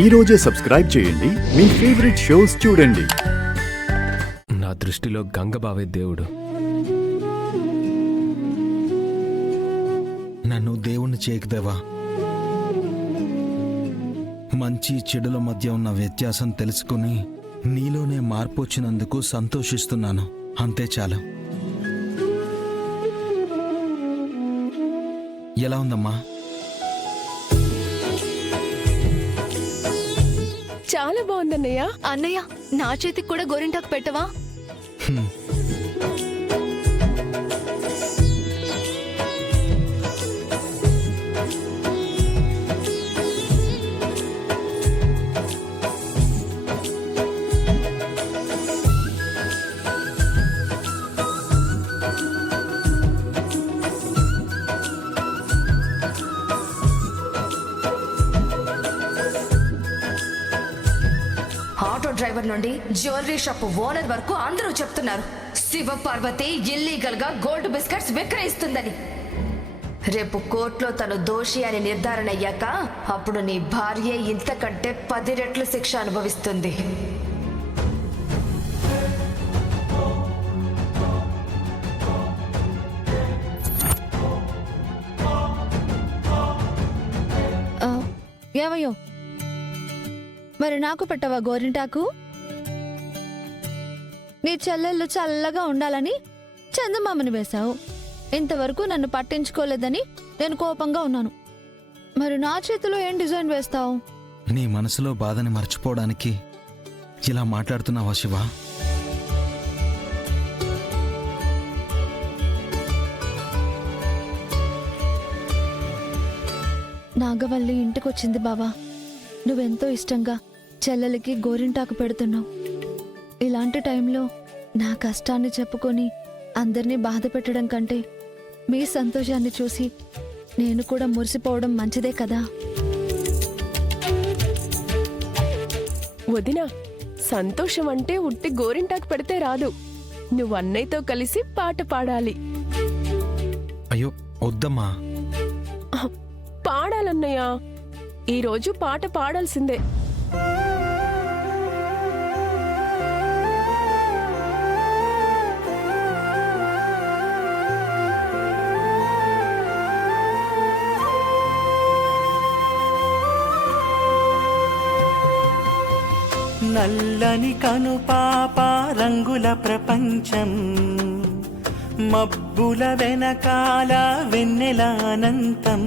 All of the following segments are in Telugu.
ఈ రోజే సబ్స్క్రైబ్ చేయండి, మీ ఫేవరెట్ షోస్ చూడండి. నా దృష్టిలో గంగబావే దేవుడు. నన్ను దేవుణ్ణి చేయకుదేవా. మంచి చెడుల మధ్య ఉన్న వ్యత్యాసం తెలుసుకుని నీలోనే మార్పు వచ్చినందుకు సంతోషిస్తున్నాను. అంతే చాలు. ఎలా ఉందమ్మా? చాలా బాగుందన్నయ్య. అన్నయ్య, నా చేతికి కూడా గోరింటాకు పెట్టవా? ఆటో డ్రైవర్ నుండి జ్యువెలరీ షాప్ ఓనర్ వరకు అందరూ చెప్తున్నారు శివ పార్వతి ఇల్లీగల్ గా గోల్డ్ బిస్కెట్స్ విక్రయిస్తుందని. రేపు కోర్టులో తను దోషి అని నిర్ధారణ అయ్యాక అప్పుడు నీ భార్య ఇంతకంటే 10 రెట్లు శిక్ష అనుభవిస్తుంది. ఏమయ్యో, మరి నాకు పెట్టవా గోరింటాకు? నీ చెల్లెళ్ళు చల్లగా ఉండాలని చందమామని వేశావు. ఇంతవరకు నన్ను పట్టించుకోలేదని నేను కోపంగా ఉన్నాను. మరి నా చేతిలో ఏం డిజైన్ వేస్తావు? నీ మనసులో బాధని మర్చిపోవడానికి ఇలా మాట్లాడుతున్నావా శివ? నాగవల్లి ఇంటికొచ్చింది బావా. నువ్వెంతో ఇష్టంగా చెల్లెలకి గోరింటాకు పెడుతున్నావు. ఇలాంటి టైంలో నా కష్టాన్ని చెప్పుకొని అందరినీ బాధ పెట్టడం కంటే మీ సంతోషాన్ని చూసి నేను కూడా మురిసిపోవడం మంచిదే కదా. వదినా, సంతోషం అంటే ఉట్టి గోరింటాకు పెడితే రాదు. నువ్వు అన్నయ్యతో కలిసి పాట పాడాలి. అయ్యో వద్దమ్మా. పాడాలన్నయ్య. ఈరోజు పాట పాడాల్సిందే. నల్లని కనుపాప రంగుల ప్రపంచం, మబ్బుల వెనకాల వెన్నెల అనంతం.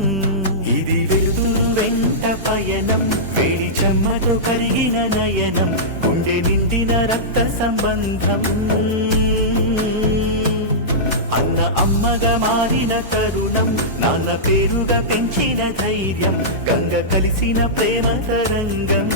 ఇది వెలుతురు వెంట పయనం, వేడి చెమ్మతో కరిగిన నయనం, గుండె నిండిన రక్త సంబంధం. అన్న అమ్మగా మారిన తరుణం, నాన్న పేరుగా పెంచిన ధైర్యం, గంగ కలిసిన ప్రేమ తరంగం.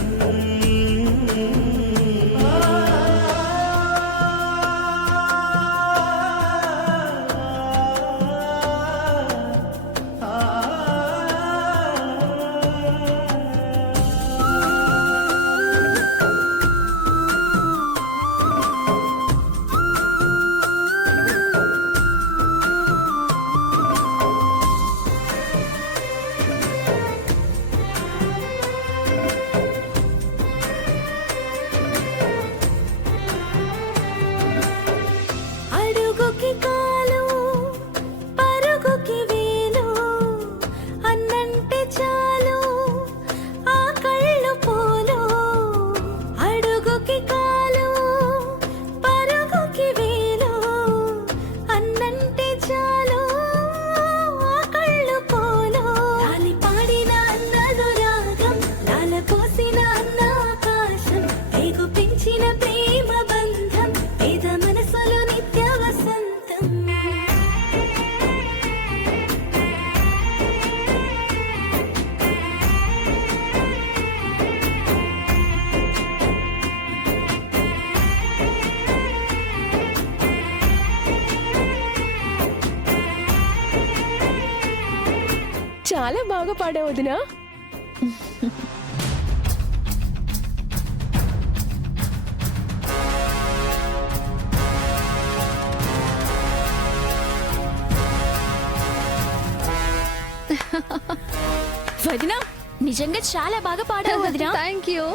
చాలా బాగా పాడావు వదినా. వదినా, నిజంగా చాలా బాగా పాడావు వదినా. Thank you.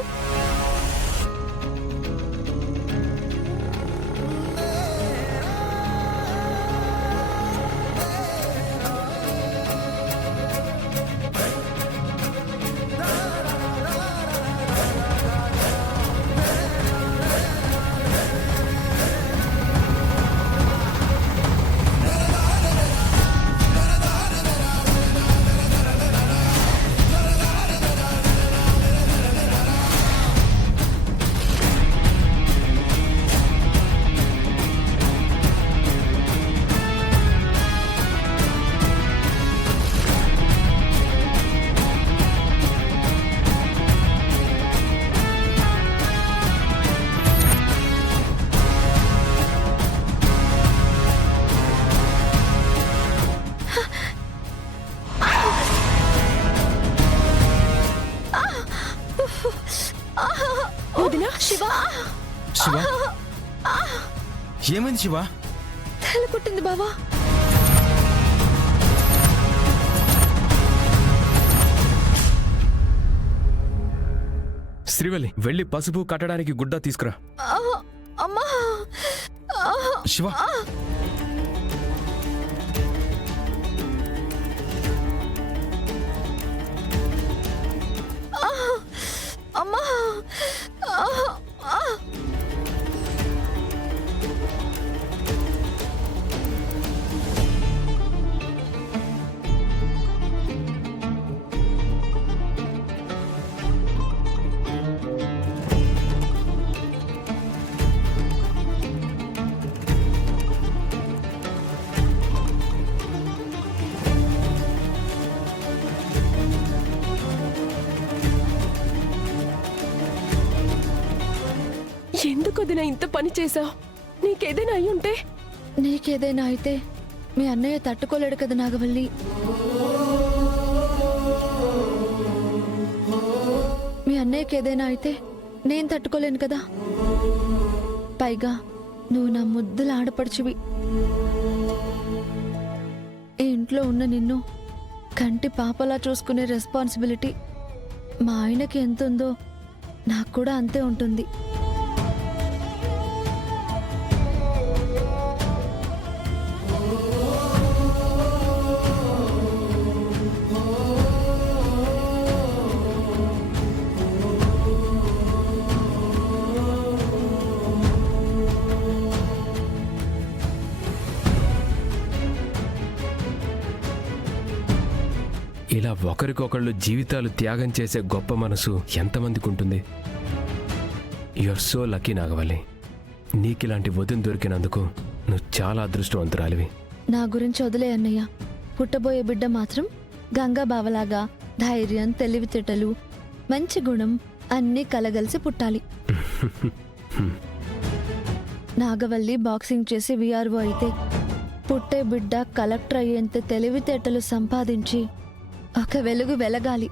వదినా, శివ, శివ ఏమైంది శివ? తల కుట్టింది బావా. శ్రీవల్లి, వెళ్ళి పసుపు కట్టడానికి గుడ్డ తీసుకురా. అమ్మా. శివ అమ్మా. ఎందుకు వదినా ఇంత పని చేసావు? నీకేదైనా అయి ఉంటే? నీకేదైనా అయితే మీ అన్నయ్య తట్టుకోలేడు కదా నాగవల్లి. మీ అన్నయ్యకి ఏదైనా అయితే నేను తట్టుకోలేను కదా. పైగా నువ్వు నా ముద్దుల ఆడపడుచువి. ఈ ఇంట్లో ఉన్న నిన్ను కంటి పాపలా చూసుకునే రెస్పాన్సిబిలిటీ మా ఆయనకి ఎంత ఉందో నాకు కూడా అంతే ఉంటుంది. ఇలా ఒకరికొకళ్ళు జీవితాలు త్యాగం చేసే గొప్ప మనసు ఎంతమందికి ఉంటుంది? యుర్ సో లక్కీ నాగవల్లి. నీకిలాంటి వదిన దొరికినందుకు నువ్వు చాలా అదృష్టవంతురాలివి. నా గురించి వదిలే అన్నయ్య. పుట్టబోయే బిడ్డ మాత్రం గంగా బావలాగా ధైర్యం, తెలివితేటలు, మంచి గుణం అన్నీ కలగలిసి పుట్టాలి. నాగవల్లి బాక్సింగ్ చేసి విఆర్ఓ అయితే పుట్టే బిడ్డ కలెక్టర్ అయ్యేంత తెలివితేటలు సంపాదించి ఒక వెలుగు వెలగాలి.